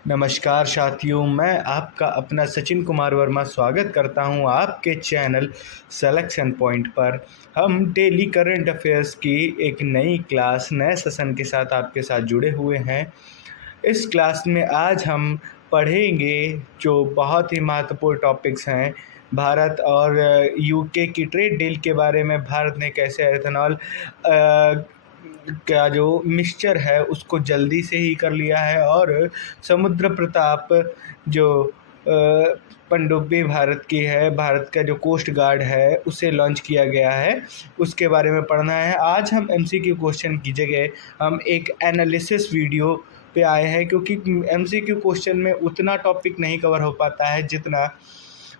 नमस्कार साथियों, मैं आपका अपना सचिन कुमार वर्मा स्वागत करता हूं आपके चैनल सिलेक्शन पॉइंट पर। हम डेली करंट अफेयर्स की एक नई क्लास नए सेशन के साथ आपके साथ जुड़े हुए हैं। इस क्लास में आज हम पढ़ेंगे जो बहुत ही महत्वपूर्ण टॉपिक्स हैं। भारत और यूके की ट्रेड डील के बारे में, भारत ने कैसे एथेनॉल का जो मिक्सचर है उसको जल्दी से ही कर लिया है, और समुद्र प्रताप जो पनडुब्बी भारत की है, भारत का जो कोस्ट गार्ड है उसे लॉन्च किया गया है, उसके बारे में पढ़ना है। आज हम एमसीक्यू क्वेश्चन की जगह हम एक एनालिसिस वीडियो पे आए हैं, क्योंकि एमसीक्यू क्वेश्चन में उतना टॉपिक नहीं कवर हो पाता है जितना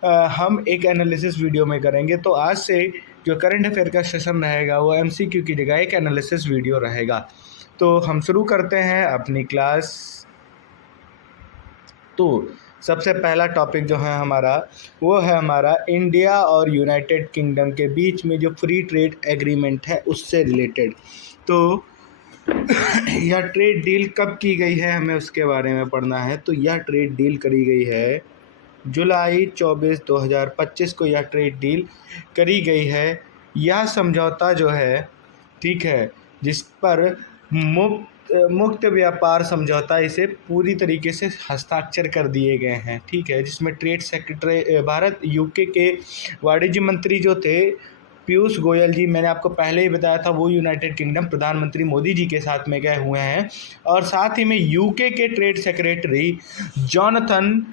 हम एक एनालिसिस वीडियो में करेंगे। तो आज से जो करंट अफेयर का सेशन रहेगा वो एमसीक्यू की जगह एक एनालिसिस वीडियो रहेगा। तो हम शुरू करते हैं अपनी क्लास। तो सबसे पहला टॉपिक जो है हमारा, वो है हमारा इंडिया और यूनाइटेड किंगडम के बीच में जो फ्री ट्रेड एग्रीमेंट है उससे रिलेटेड। तो यह ट्रेड डील कब की गई है, हमें उसके बारे में पढ़ना है। तो यह ट्रेड डील करी गई है जुलाई 24, 2025 को यह ट्रेड डील करी गई है। यह समझौता जो है, ठीक है, जिस पर मुक्त व्यापार समझौता, इसे पूरी तरीके से हस्ताक्षर कर दिए गए हैं, ठीक है, जिसमें ट्रेड सेक्रेटरी भारत यूके के वाणिज्य मंत्री जो थे पीयूष गोयल जी, मैंने आपको पहले ही बताया था, वो यूनाइटेड किंगडम प्रधानमंत्री मोदी जी के साथ में गए हुए हैं। और साथ ही में यूके के ट्रेड सेक्रेटरी जॉनथन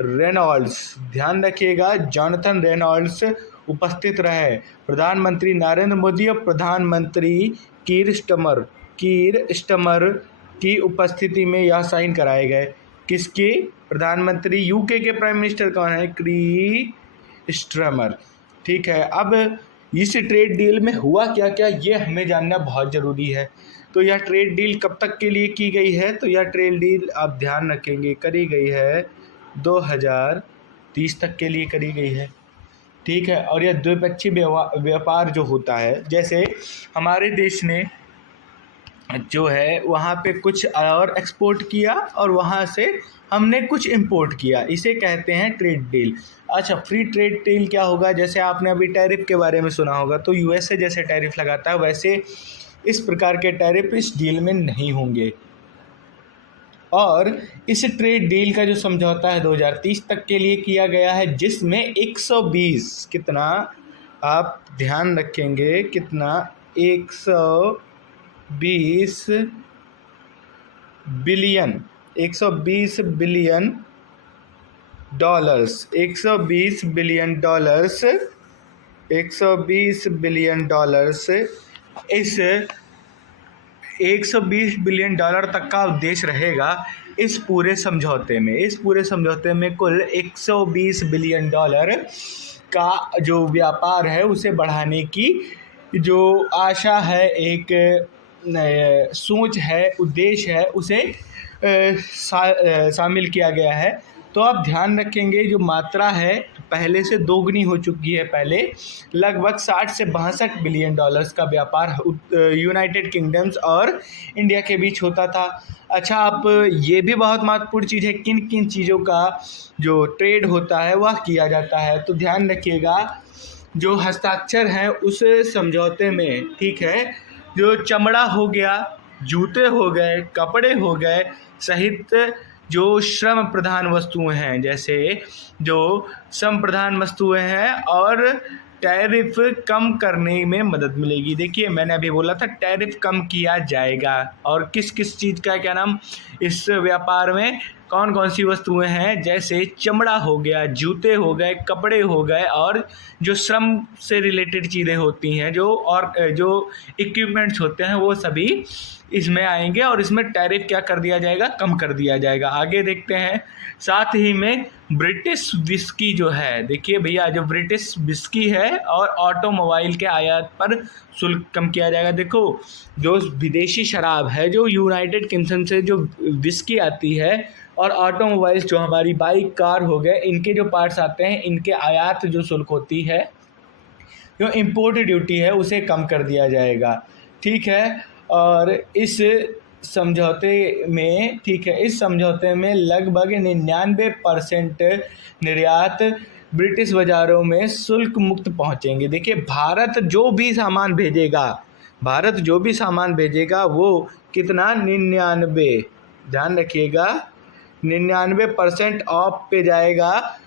रेनॉल्ड्स, ध्यान रखिएगा, जॉनथन रेनॉल्ड्स उपस्थित रहे। प्रधानमंत्री नरेंद्र मोदी और प्रधानमंत्री कीर स्टमर की उपस्थिति में यह साइन कराए गए। किसकी? प्रधानमंत्री, यूके के प्राइम मिनिस्टर कौन है? कीर स्टमर, ठीक है। अब इस ट्रेड डील में हुआ क्या क्या, ये हमें जानना बहुत ज़रूरी है। तो यह ट्रेड डील कब तक के लिए की गई है? तो यह ट्रेड डील आप ध्यान रखेंगे करी गई है 2030 तक के लिए करी गई है, ठीक है। और यह द्विपक्षीय व्यापार जो होता है, जैसे हमारे देश ने जो है वहाँ पे कुछ और एक्सपोर्ट किया और वहाँ से हमने कुछ इंपोर्ट किया, इसे कहते हैं ट्रेड डील। अच्छा, फ्री ट्रेड डील क्या होगा? जैसे आपने अभी टैरिफ के बारे में सुना होगा, तो यूएसए जैसे टैरिफ लगाता है वैसे इस प्रकार के टैरिफ इस डील में नहीं होंगे। और इस ट्रेड डील का जो समझौता है 2030 तक के लिए किया गया है, जिसमें 120 कितना, आप ध्यान रखेंगे कितना, 120 billion, 120 billion dollars, 120 billion dollars, 120 billion dollars, इस 120 बिलियन डॉलर तक का उद्देश्य रहेगा इस पूरे समझौते में। इस पूरे समझौते में कुल 120 बिलियन डॉलर का जो व्यापार है उसे बढ़ाने की जो आशा है, एक सोच है, उद्देश्य है, उसे शामिल किया गया है। तो आप ध्यान रखेंगे जो मात्रा है पहले से दोगुनी हो चुकी है। पहले लगभग 60 से 62 बिलियन डॉलर्स का व्यापार यूनाइटेड किंगडम्स और इंडिया के बीच होता था। अच्छा, आप ये भी बहुत महत्वपूर्ण चीज़ है, किन किन चीज़ों का जो ट्रेड होता है वह किया जाता है। तो ध्यान रखिएगा जो हस्ताक्षर हैं उस समझौते में, ठीक है, जो चमड़ा हो गया, जूते हो गए, कपड़े हो गए, सहित जो श्रम प्रधान वस्तुएं हैं, जैसे जो श्रम प्रधान वस्तुएं हैं, और टैरिफ कम करने में मदद मिलेगी। देखिए, मैंने अभी बोला था टैरिफ कम किया जाएगा। और किस किस चीज़ का क्या नाम, इस व्यापार में कौन कौन सी वस्तुएं हैं, जैसे चमड़ा हो गया, जूते हो गए, कपड़े हो गए, और जो श्रम से रिलेटेड चीज़ें होती हैं, जो और जो इक्विपमेंट्स होते हैं, वो सभी इसमें आएंगे। और इसमें टैरिफ क्या कर दिया जाएगा? कम कर दिया जाएगा। आगे देखते हैं। साथ ही में ब्रिटिश विस्की जो है, देखिए भैया, जो ब्रिटिश विस्की है और ऑटोमोबाइल के आयात पर शुल्क कम किया जाएगा। देखो, जो विदेशी शराब है, जो यूनाइटेड किंगडम से जो विस्की आती है, और ऑटोमोबाइल्स जो हमारी बाइक, कार हो गए, इनके जो पार्ट्स आते हैं, इनके आयात जो शुल्क होती है, जो इम्पोर्ट ड्यूटी है, उसे कम कर दिया जाएगा, ठीक है। और इस समझौते में, ठीक है, इस समझौते में लगभग 99% निर्यात ब्रिटिश बाज़ारों में शुल्क मुक्त पहुंचेंगे। देखिए, भारत जो भी सामान भेजेगा वो कितना, 99, ध्यान रखिएगा, 99% ऑफ पे जाएगा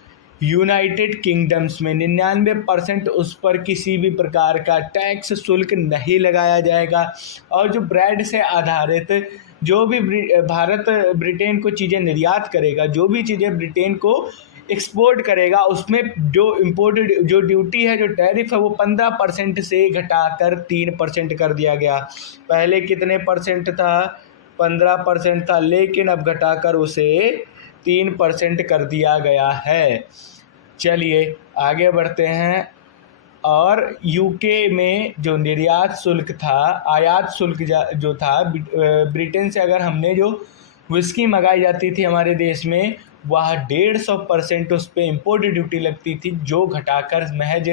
यूनाइटेड किंगडम्स में। 99% उस पर किसी भी प्रकार का टैक्स शुल्क नहीं लगाया जाएगा। और जो ब्रेड से आधारित जो भी भारत ब्रिटेन को चीज़ें निर्यात करेगा, जो भी चीज़ें ब्रिटेन को एक्सपोर्ट करेगा, उसमें जो इम्पोर्टेड जो ड्यूटी है, जो टैरिफ है, वो 15% से घटाकर 3% कर दिया गया। पहले कितने परसेंट था, 15% था, लेकिन अब घटाकर उसे 3% कर दिया गया है। चलिए आगे बढ़ते हैं। और यूके में जो निर्यात शुल्क था, आयात शुल्क जो था, ब्रिटेन से अगर हमने जो विस्की मंगाई जाती थी हमारे देश में, वह 150% उस पर इम्पोर्ट ड्यूटी लगती थी, जो घटाकर महज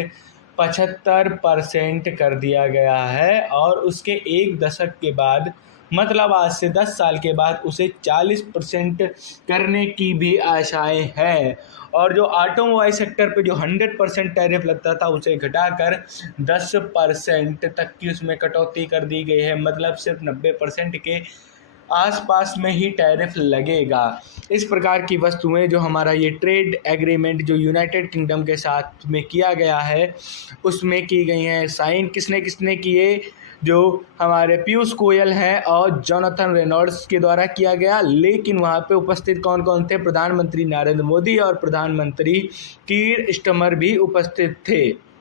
75% कर दिया गया है। और उसके एक दशक के बाद, मतलब आज से 10 साल के बाद, उसे 40% करने की भी आशाएं हैं। और जो ऑटोमोबाइल सेक्टर पे जो 100% टैरिफ लगता था, उसे घटाकर 10% तक की उसमें कटौती कर दी गई है। मतलब सिर्फ 90% के आसपास में ही टैरिफ लगेगा। इस प्रकार की वस्तुएं जो हमारा ये ट्रेड एग्रीमेंट जो यूनाइटेड किंगडम के साथ में किया गया है, उसमें की गई हैं। साइन किसने किसने किए, जो हमारे पीयूष गोयल हैं और जोनाथन रेनॉल्ड्स के द्वारा किया गया। लेकिन वहाँ पे उपस्थित कौन कौन थे, प्रधानमंत्री नरेंद्र मोदी और प्रधानमंत्री कीर स्टारमर भी उपस्थित थे।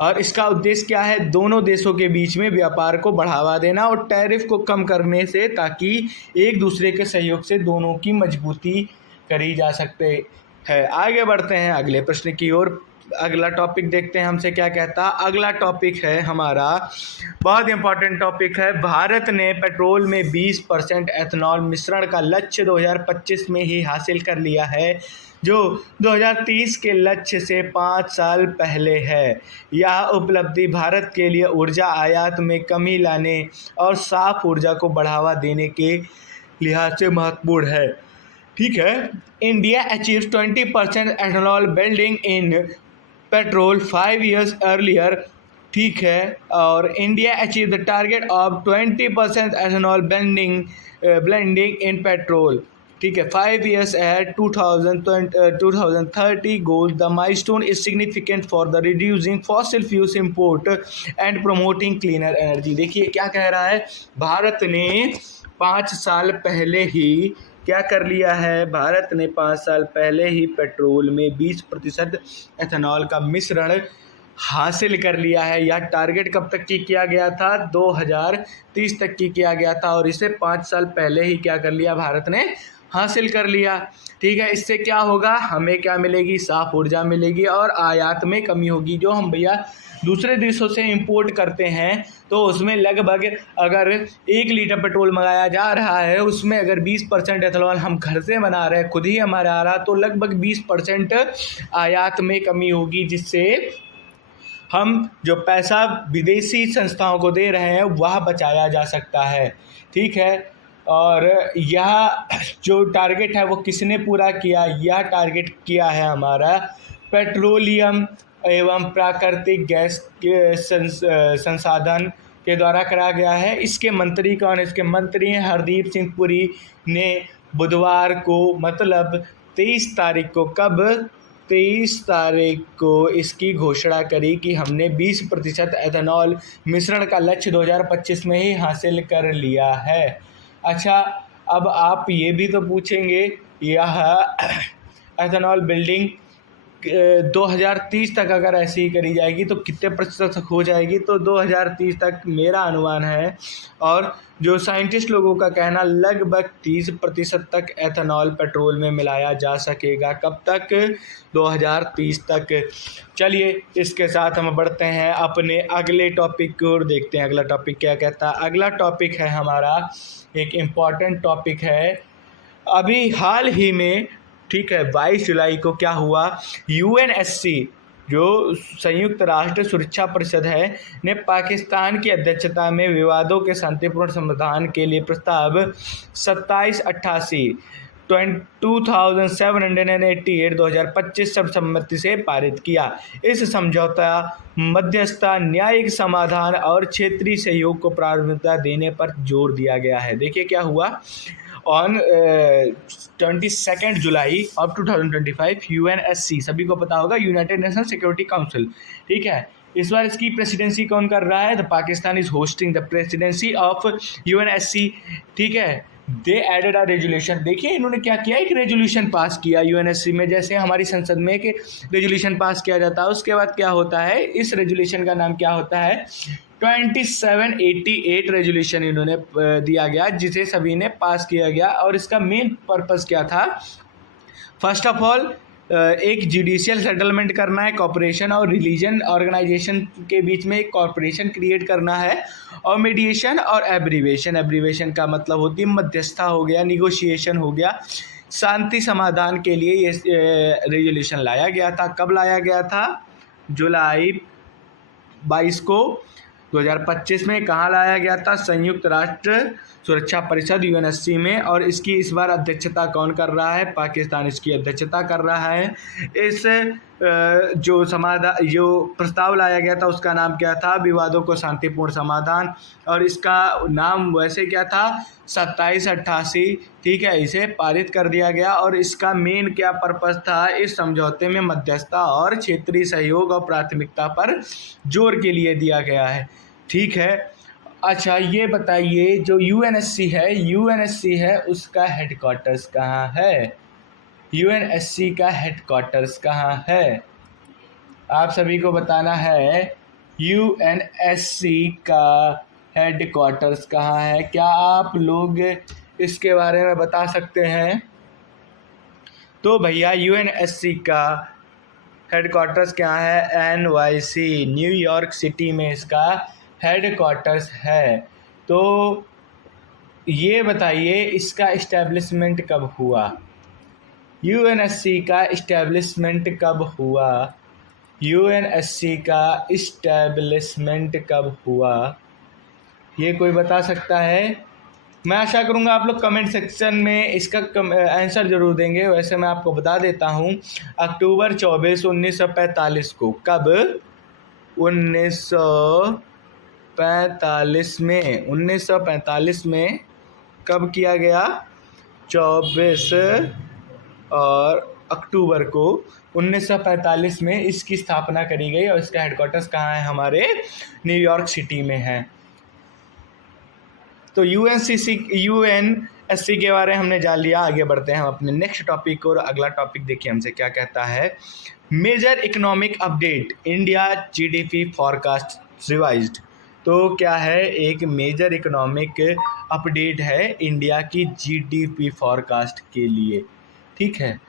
और इसका उद्देश्य क्या है, दोनों देशों के बीच में व्यापार को बढ़ावा देना और टैरिफ को कम करने से, ताकि एक दूसरे के सहयोग से दोनों की मजबूती करी जा सकते है। आगे बढ़ते हैं अगले प्रश्न की ओर। अगला टॉपिक देखते हैं हमसे क्या कहता। अगला टॉपिक है हमारा, बहुत इंपॉर्टेंट टॉपिक है। भारत ने पेट्रोल में 20% एथनॉल मिश्रण का लक्ष्य 2025 में ही हासिल कर लिया है, जो 2030 के लक्ष्य से 5 साल पहले है। यह उपलब्धि भारत के लिए ऊर्जा आयात में कमी लाने और साफ ऊर्जा को बढ़ावा देने के लिहाज से महत्वपूर्ण है। ठीक है। India achieves 20% ethanol blending in petrol 5 years earlier। ठीक है। और India achieve the target of 20% ethanol blending in petrol. ठीक है, 5 years ahead 2030 goal. The milestone is significant for the reducing fossil fuels import and promoting cleaner energy। देखिए क्या कह रहा है, भारत ने 5 साल पहले ही क्या कर लिया है, भारत ने 5 साल पहले ही पेट्रोल में 20% एथनॉल का मिश्रण हासिल कर लिया है। यह टारगेट कब तक की किया गया था, 2030 तक की किया गया था, और इसे 5 साल पहले ही क्या कर लिया, भारत ने हासिल कर लिया। ठीक है, इससे क्या होगा, हमें क्या मिलेगी, साफ ऊर्जा मिलेगी और आयात में कमी होगी। जो हम भैया दूसरे देशों से इंपोर्ट करते हैं, तो उसमें लगभग अगर 1 लीटर पेट्रोल मंगाया जा रहा है, उसमें अगर 20% एथनॉल हम घर से बना रहे हैं, खुद ही हमारा आ रहा, तो लगभग 20% आयात में कमी होगी, जिससे हम जो पैसा विदेशी संस्थाओं को दे रहे हैं वह बचाया जा सकता है। ठीक है। और यह जो टारगेट है वो किसने पूरा किया, यह टारगेट किया है हमारा पेट्रोलियम एवं प्राकृतिक गैस के संसाधन के द्वारा करा गया है। इसके मंत्री कौन है, इसके मंत्री हैं हरदीप सिंह पुरी ने बुधवार को, मतलब 23 तारीख को, कब, 23 तारीख को इसकी घोषणा करी कि हमने 20% एथनॉल मिश्रण का लक्ष्य 2025 में ही हासिल कर लिया है। अच्छा, अब आप ये भी तो पूछेंगे, यह एथनॉल बिल्डिंग 2030 तक अगर ऐसे ही करी जाएगी तो कितने प्रतिशत तक हो जाएगी, तो 2030 तक मेरा अनुमान है और जो साइंटिस्ट लोगों का कहना, लगभग 30% तक एथनॉल पेट्रोल में मिलाया जा सकेगा। कब तक, 2030 तक। चलिए इसके साथ हम बढ़ते हैं अपने अगले टॉपिक की ओर, देखते हैं अगला टॉपिक क्या कहता है। अगला टॉपिक है हमारा, एक इम्पॉर्टेंट टॉपिक है। अभी हाल ही में, ठीक है, 22 जुलाई को क्या हुआ, यूएनएससी जो संयुक्त राष्ट्र सुरक्षा परिषद है ने पाकिस्तान की अध्यक्षता में विवादों के शांतिपूर्ण समाधान के लिए प्रस्ताव 2788 2788 2025 सर्वसम्मति से पारित किया। इस समझौता मध्यस्थता, न्यायिक समाधान और क्षेत्रीय सहयोग को प्राथमिकता देने पर जोर दिया गया है। देखिए क्या हुआ, ऑन 22 जुलाई ऑफ 2025 यूएनएससी, सभी को पता होगा, यूनाइटेड नेशन सिक्योरिटी काउंसिल, ठीक है। इस बार इसकी प्रेसिडेंसी कौन कर रहा है? The Pakistan is hosting the presidency of UNSC, ठीक है। दे एडेड अ रेजोल्यूशन, देखिए इन्होंने क्या किया, एक रेजोल्यूशन पास किया यूएनएससी में, जैसे हमारी संसद में एक रेजोल्यूशन पास किया जाता है। उसके बाद क्या होता है, इस रेजोल्यूशन का नाम क्या होता है? 2788 रेजोल्यूशन इन्होंने दिया गया, जिसे सभी ने पास किया गया। और इसका मेन पर्पस क्या था? फर्स्ट ऑफ ऑल एक जुडिशियल सेटलमेंट करना है, कॉपरेशन और रिलीजन ऑर्गेनाइजेशन के बीच में एक कॉपरेशन क्रिएट करना है, और मीडिएशन और एब्रीवेशन का मतलब होती है मध्यस्थता हो गया, निगोशिएशन हो गया, शांति समाधान के लिए ये रेजोल्यूशन लाया गया था। कब लाया गया था? जुलाई 22 को 2025 में। कहाँ लाया गया था? संयुक्त राष्ट्र सुरक्षा परिषद यूएनएससी में। और इसकी इस बार अध्यक्षता कौन कर रहा है? पाकिस्तान इसकी अध्यक्षता कर रहा है। इस जो प्रस्ताव लाया गया था उसका नाम क्या था? विवादों को शांतिपूर्ण समाधान, और इसका नाम वैसे क्या था? 2788, ठीक है। इसे पारित कर दिया गया, और इसका मेन क्या पर्पस था? इस समझौते में मध्यस्थता और क्षेत्रीय सहयोग और प्राथमिकता पर जोर के लिए दिया गया है, ठीक है। अच्छा ये बताइए, जो यूएनएससी है उसका हेडक्वार्टर्स कहाँ है? यूएनएससी का हेडक्वार्टर्स कहाँ है? आप सभी को बताना है यूएनएससी का हेडक्वार्टर्स कहाँ है। क्या आप लोग इसके बारे में बता सकते हैं? तो भैया यूएनएससी का हेडक्वार्टर्स क्या है? एनवाईसी, न्यूयॉर्क सिटी में इसका हेडक्वार्टर्स है। तो ये बताइए इसका इस्टेब्लिशमेंट कब हुआ? यूएनएससी का इस्टेब्लिशमेंट कब हुआ? यूएनएससी का इस्टेब्लिशमेंट कब हुआ? ये कोई बता सकता है? मैं आशा करूँगा आप लोग कमेंट सेक्शन में इसका आंसर ज़रूर देंगे। वैसे मैं आपको बता देता हूँ, अक्टूबर 24, 1945 को। कब? 1945 में कब किया गया? 24 और अक्टूबर को 1945 में इसकी स्थापना करी गई, और इसका हेडक्वार्टर्स कहाँ है? हमारे न्यूयॉर्क सिटी में है। तो यूएनएससी के बारे में हमने जान लिया। आगे बढ़ते हैं हम अपने नेक्स्ट टॉपिक को, और अगला टॉपिक देखिए हमसे क्या कहता है। Major economic update, India GDP forecast revised. तो क्या है? एक मेजर इकोनॉमिक अपडेट है इंडिया की जीडीपी फॉरकास्ट के लिए, ठीक है।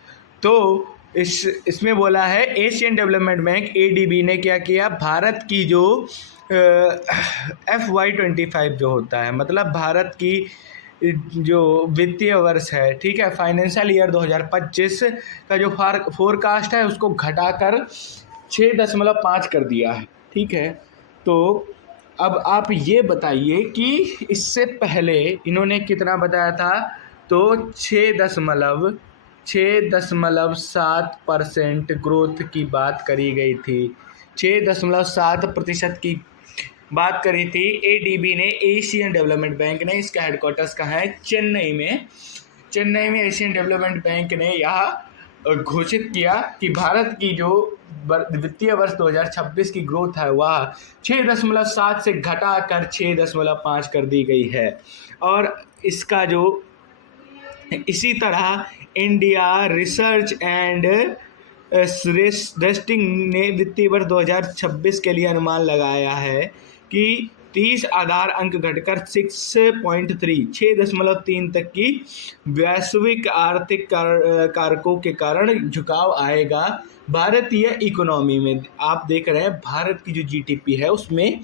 तो इसमें बोला है एशियन डेवलपमेंट बैंक एडीबी ने क्या किया? भारत की जो FY25 जो होता है, मतलब भारत की जो वित्तीय वर्ष है, ठीक है, फाइनेंशियल ईयर 2025 का जो फोरकास्ट है उसको घटाकर 6.5 कर दिया है, ठीक है। तो अब आप ये बताइए कि इससे पहले इन्होंने कितना बताया था? तो 6.7% ग्रोथ की बात करी गई थी, 6.7% की बात करी थी एडीबी ने, एशियन डेवलपमेंट बैंक ने। इसका हेडक्वार्टर्स कहाँ है? चेन्नई में एशियन डेवलपमेंट बैंक ने यह घोषित किया कि भारत की जो वित्तीय वर्ष 2026 की ग्रोथ है वह 6.7 से घटाकर 6.5 कर दी गई है। और इसका जो इसी तरह इंडिया रिसर्च एंड रेस्टिंग ने वित्तीय वर्ष 2026 के लिए अनुमान लगाया है कि 30 आधार अंक घटकर 6.3 तक की वैश्विक आर्थिक कारकों के कारण झुकाव आएगा भारतीय इकोनॉमी में। आप देख रहे हैं भारत की जो जीडीपी है उसमें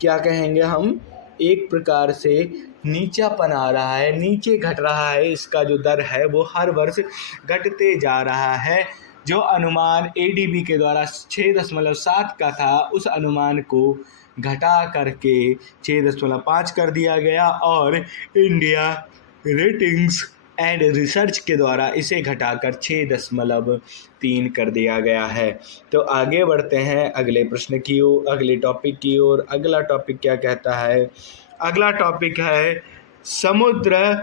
क्या कहेंगे हम, एक प्रकार से नीचापन आ रहा है, नीचे घट रहा है। इसका जो दर है वो हर वर्ष घटते जा रहा है। जो अनुमान एडीबी के द्वारा 6.7 का था, उस अनुमान को घटा करके 6.5 कर दिया गया और इंडिया रेटिंग्स एंड रिसर्च के द्वारा इसे घटाकर 6.3 कर दिया गया है। तो आगे बढ़ते हैं अगले प्रश्न की ओर, अगले टॉपिक की ओर। अगला टॉपिक क्या कहता है? अगला टॉपिक है समुद्र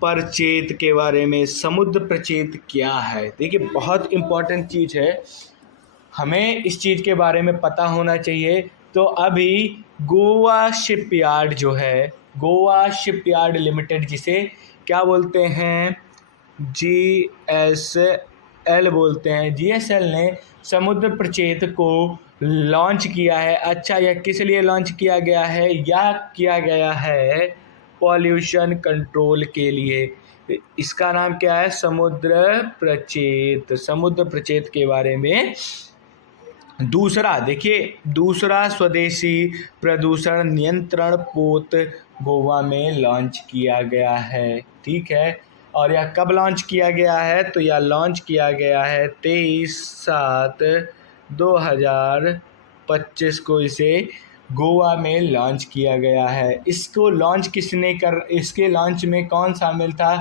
प्रचेत के बारे में। समुद्र प्रचेत क्या है? देखिए, बहुत इम्पोर्टेंट चीज़ है, हमें इस चीज़ के बारे में पता होना चाहिए। तो अभी गोवा शिपयार्ड जो है, गोवा शिपयार्ड लिमिटेड, जिसे क्या बोलते हैं, GSL बोलते हैं, GSL ने समुद्र प्रचेत को लॉन्च किया है। अच्छा, यह किस लिए लॉन्च किया गया है? यह किया गया है पॉल्यूशन कंट्रोल के लिए। इसका नाम क्या है? समुद्र प्रचेत। समुद्र प्रचेत के बारे में दूसरा, देखिए, दूसरा स्वदेशी प्रदूषण नियंत्रण पोत गोवा में लॉन्च किया गया है। ठीक है, और यह कब लॉन्च किया गया है? तो यह लॉन्च किया गया है 23/7/2025 को इसे गोवा में लॉन्च किया गया है। इसको लॉन्च इसके लॉन्च में कौन शामिल था?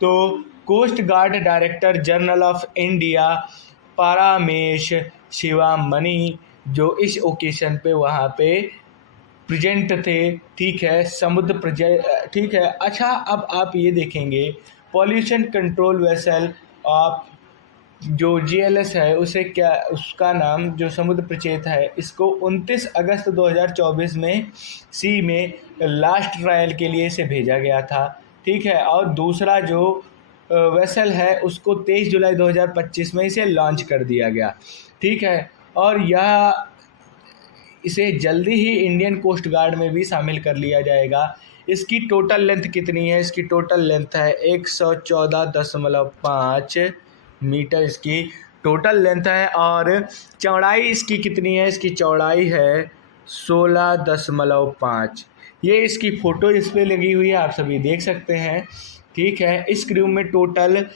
तो coast guard director general of India Paramesh Sivamani, जो इस ओकेशन पे वहाँ पे प्रेजेंट थे। ठीक है, ठीक है। अच्छा, अब आप ये देखेंगे, पॉल्यूशन कंट्रोल वेसल ऑफ जो GLS है, उसे क्या, उसका नाम जो समुद्र प्रचेत है, इसको 29 अगस्त 2024 में सी में लास्ट ट्रायल के लिए इसे भेजा गया था। ठीक है, और दूसरा जो वेसल है उसको 23 जुलाई 2025 में इसे लॉन्च कर दिया गया। ठीक है, और यह इसे जल्दी ही इंडियन कोस्ट गार्ड में भी शामिल कर लिया जाएगा। इसकी टोटल लेंथ कितनी है? इसकी टोटल लेंथ है 114.5 मीटर इसकी टोटल लेंथ है। और चौड़ाई इसकी कितनी है? इसकी चौड़ाई है 16.5। ये इसकी फ़ोटो इस पर लगी हुई है, आप सभी देख सकते हैं। ठीक है, इस क्रू में टोटल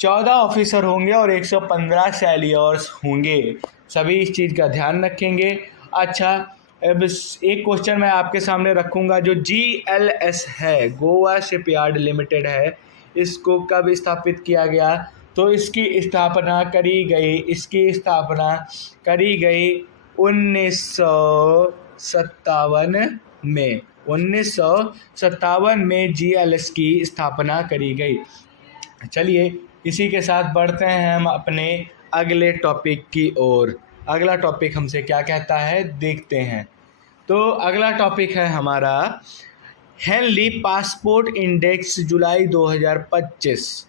14 ऑफिसर होंगे और 115 सैलियर्स होंगे। सभी इस चीज़ का ध्यान रखेंगे। अच्छा, अब एक क्वेश्चन मैं आपके सामने रखूँगा, जो GLS है, गोवा शिपयार्ड लिमिटेड है, इसको कब स्थापित किया गया? तो इसकी स्थापना करी गई 1957 में। 1957 में GLS की स्थापना करी गई। चलिए, इसी के साथ बढ़ते हैं हम अपने अगले टॉपिक की ओर। अगला टॉपिक हमसे क्या कहता है, देखते हैं। तो अगला टॉपिक है हमारा हेनली पासपोर्ट इंडेक्स जुलाई 2025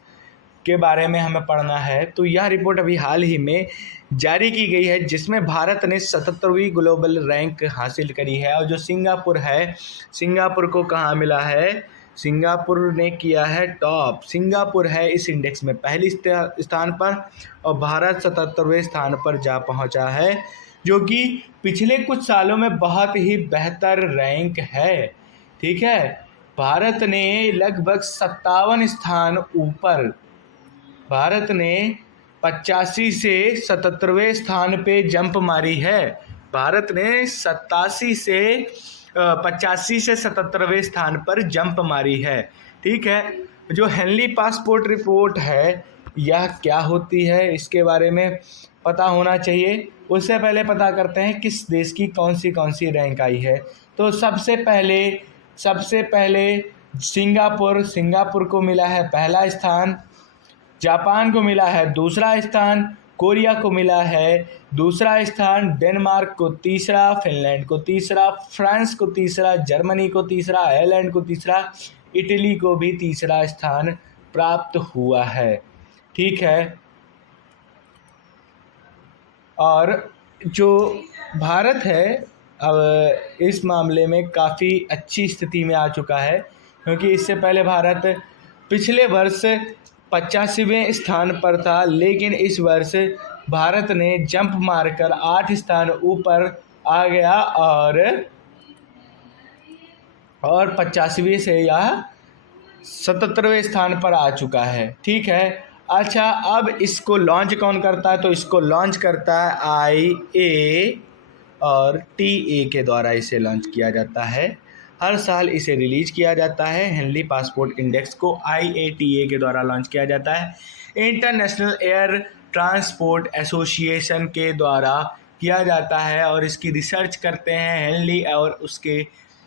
के बारे में हमें पढ़ना है। तो यह रिपोर्ट अभी हाल ही में जारी की गई है, जिसमें भारत ने 77वीं ग्लोबल रैंक हासिल करी है। और जो सिंगापुर है, सिंगापुर को कहाँ मिला है? सिंगापुर ने किया है टॉप। सिंगापुर है इस इंडेक्स में पहली स्थान पर, और भारत 77वें स्थान पर जा पहुंचा है, जो कि पिछले कुछ सालों में बहुत ही बेहतर रैंक है। ठीक है, भारत ने लगभग 57 स्थान ऊपर, भारत ने 85 से 77वें स्थान पे जंप मारी है। भारत ने 85 से 77वें स्थान पर जंप मारी है। ठीक है, जो हेनली पासपोर्ट रिपोर्ट है, यह क्या होती है, इसके बारे में पता होना चाहिए। उससे पहले पता करते हैं किस देश की कौन सी रैंक आई है। तो सबसे पहले सिंगापुर को मिला है पहला स्थान, जापान को मिला है दूसरा स्थान, कोरिया को मिला है दूसरा स्थान, डेनमार्क को तीसरा, फिनलैंड को तीसरा, फ्रांस को तीसरा, जर्मनी को तीसरा, आयरलैंड को तीसरा, इटली को भी तीसरा स्थान प्राप्त हुआ है। ठीक है, और जो भारत है अब इस मामले में काफ़ी अच्छी स्थिति में आ चुका है, क्योंकि इससे पहले भारत पिछले वर्ष 85वें स्थान पर था, लेकिन इस वर्ष भारत ने जंप मारकर 8 स्थान ऊपर आ गया और 85वें से यह 77वें स्थान पर आ चुका है। ठीक है, अच्छा, अब इसको लॉन्च कौन करता है? तो इसको लॉन्च करता है IA और TA के द्वारा इसे लॉन्च किया जाता है। हर साल इसे रिलीज किया जाता है। हेनली पासपोर्ट इंडेक्स को IATA के द्वारा लॉन्च किया जाता है। इंटरनेशनल एयर ट्रांसपोर्ट एसोसिएशन के द्वारा किया जाता है और इसकी रिसर्च करते हैं हेनली और उसके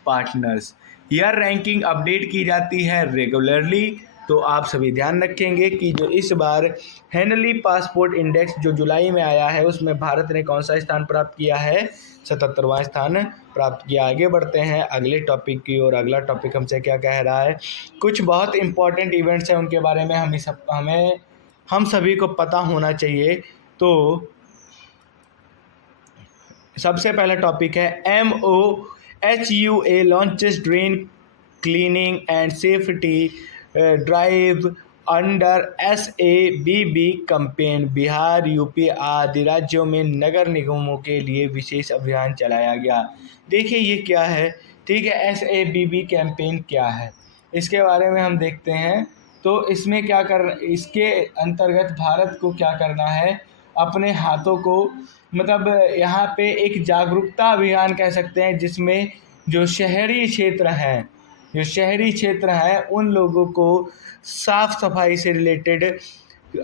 पार्टनर्स। यह रैंकिंग अपडेट की जाती है रेगुलरली। तो आप सभी ध्यान रखेंगे कि जो इस बार हेनली पासपोर्ट इंडेक्स जो जुलाई में आया है उसमें भारत ने कौन सा स्थान प्राप्त किया है? 77वां स्थान प्राप्त किया। आगे बढ़ते हैं अगले टॉपिक की और अगला टॉपिक हमसे क्या कह रहा है। कुछ बहुत इंपॉर्टेंट इवेंट्स हैं, उनके बारे में हम सभी को पता होना चाहिए। तो सबसे पहला टॉपिक है MOHUA launches drain cleaning and safety drive under SABB campaign. Bihar, UP आदि राज्यों में नगर निगमों के लिए विशेष अभियान चलाया गया। देखिए ये क्या है, ठीक है। SABB कैंपेन क्या है, इसके बारे में हम देखते हैं। तो इसमें इसके अंतर्गत भारत को क्या करना है, अपने हाथों को, मतलब यहाँ पे एक जागरूकता अभियान कह सकते हैं, जिसमें जो शहरी क्षेत्र हैं उन लोगों को साफ सफाई से रिलेटेड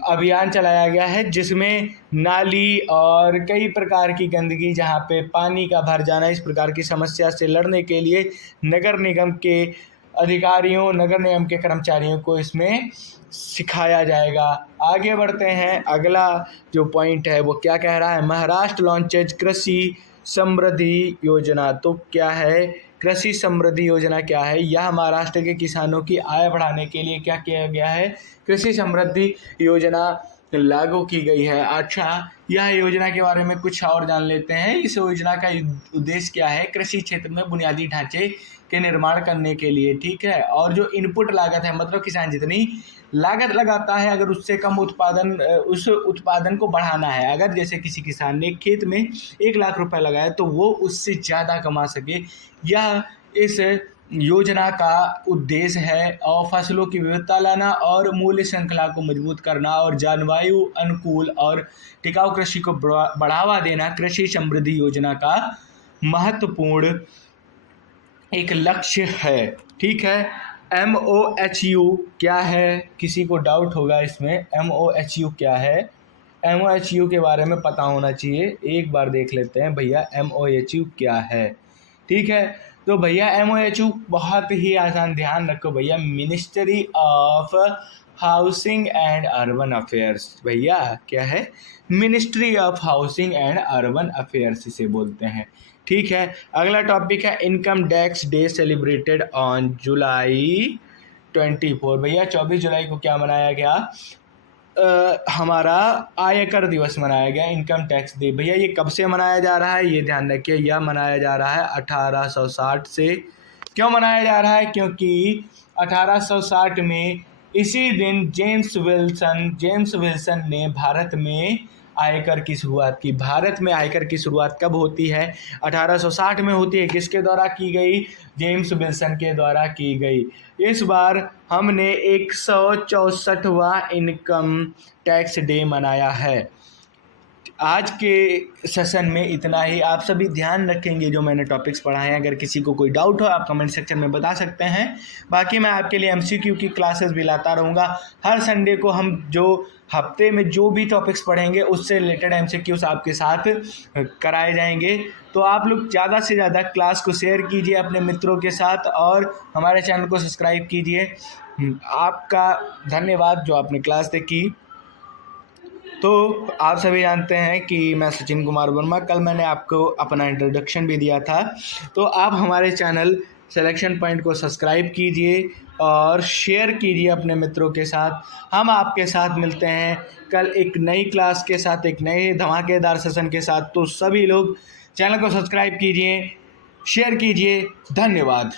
अभियान चलाया गया है, जिसमें नाली और कई प्रकार की गंदगी, जहाँ पे पानी का भर जाना, इस प्रकार की समस्या से लड़ने के लिए नगर निगम के अधिकारियों, नगर निगम के कर्मचारियों को इसमें सिखाया जाएगा। आगे बढ़ते हैं, अगला जो पॉइंट है वो क्या कह रहा है। महाराष्ट्र लॉन्चेज कृषि समृद्धि योजना। तो क्या है कृषि समृद्धि योजना? क्या है यह? महाराष्ट्र के किसानों की आय बढ़ाने के लिए क्या किया गया है? कृषि समृद्धि योजना लागू की गई है। अच्छा, यह योजना के बारे में कुछ और जान लेते हैं। इस योजना का उद्देश्य क्या है? कृषि क्षेत्र में बुनियादी ढांचे के निर्माण करने के लिए, ठीक है। और जो इनपुट लागत है, मतलब किसान जितनी लागत लगाता है, अगर उससे कम उस उत्पादन को बढ़ाना है। अगर जैसे किसी किसान ने खेत में 1 लाख रुपए लगाया तो वो उससे ज़्यादा कमा सके, यह इस योजना का उद्देश्य है। और फसलों की विविधता लाना और मूल्य श्रृंखला को मजबूत करना और जलवायु अनुकूल और टिकाऊ कृषि को बढ़ावा देना कृषि समृद्धि योजना का महत्वपूर्ण एक लक्ष्य है, ठीक है। MOHU क्या है? किसी को डाउट होगा इसमें, MOHU क्या है? MOHU के बारे में पता होना चाहिए। एक बार देख लेते हैं भैया MOHU क्या है, ठीक है। तो भैया MOHU बहुत ही आसान, ध्यान रखो भैया, ministry of housing and urban affairs. भैया क्या है? Ministry of housing and urban affairs इसे बोलते हैं, ठीक है। अगला टॉपिक है income tax day celebrated on July 24। भैया 24 जुलाई को क्या मनाया गया? हमारा आयकर दिवस मनाया गया, इनकम टैक्स डे। भैया ये कब से मनाया जा रहा है? ये ध्यान रखिए, यह मनाया जा रहा है 1860 से। क्यों मनाया जा रहा है? क्योंकि 1860 में इसी दिन जेम्स विल्सन ने भारत में आयकर की शुरुआत की। भारत में आयकर की शुरुआत कब होती है? 1860 में होती है। किसके द्वारा की गई? जेम्स विल्सन के द्वारा की गई। इस बार हमने 164वां इनकम टैक्स डे मनाया है। आज के सेशन में इतना ही। आप सभी ध्यान रखेंगे जो मैंने टॉपिक्स पढ़ाए हैं। अगर किसी को कोई डाउट हो आप कमेंट सेक्शन में बता सकते हैं। बाकी मैं आपके लिए MCQ की क्लासेस भी लाता रहूँगा। हर संडे को हम जो हफ्ते में जो भी टॉपिक्स पढ़ेंगे उससे रिलेटेड MCQs आपके साथ कराए जाएंगे। तो आप लोग ज़्यादा से ज़्यादा क्लास को शेयर कीजिए अपने मित्रों के साथ और हमारे चैनल को सब्सक्राइब कीजिए। आपका धन्यवाद जो आपने क्लास देखी। तो आप सभी जानते हैं कि मैं सचिन कुमार वर्मा, कल मैंने आपको अपना इंट्रोडक्शन भी दिया था। तो आप हमारे चैनल सिलेक्शन पॉइंट को सब्सक्राइब कीजिए और शेयर कीजिए अपने मित्रों के साथ। हम आपके साथ मिलते हैं कल एक नई क्लास के साथ, एक नए धमाकेदार सेशन के साथ। तो सभी लोग चैनल को सब्सक्राइब कीजिए, शेयर कीजिए। धन्यवाद।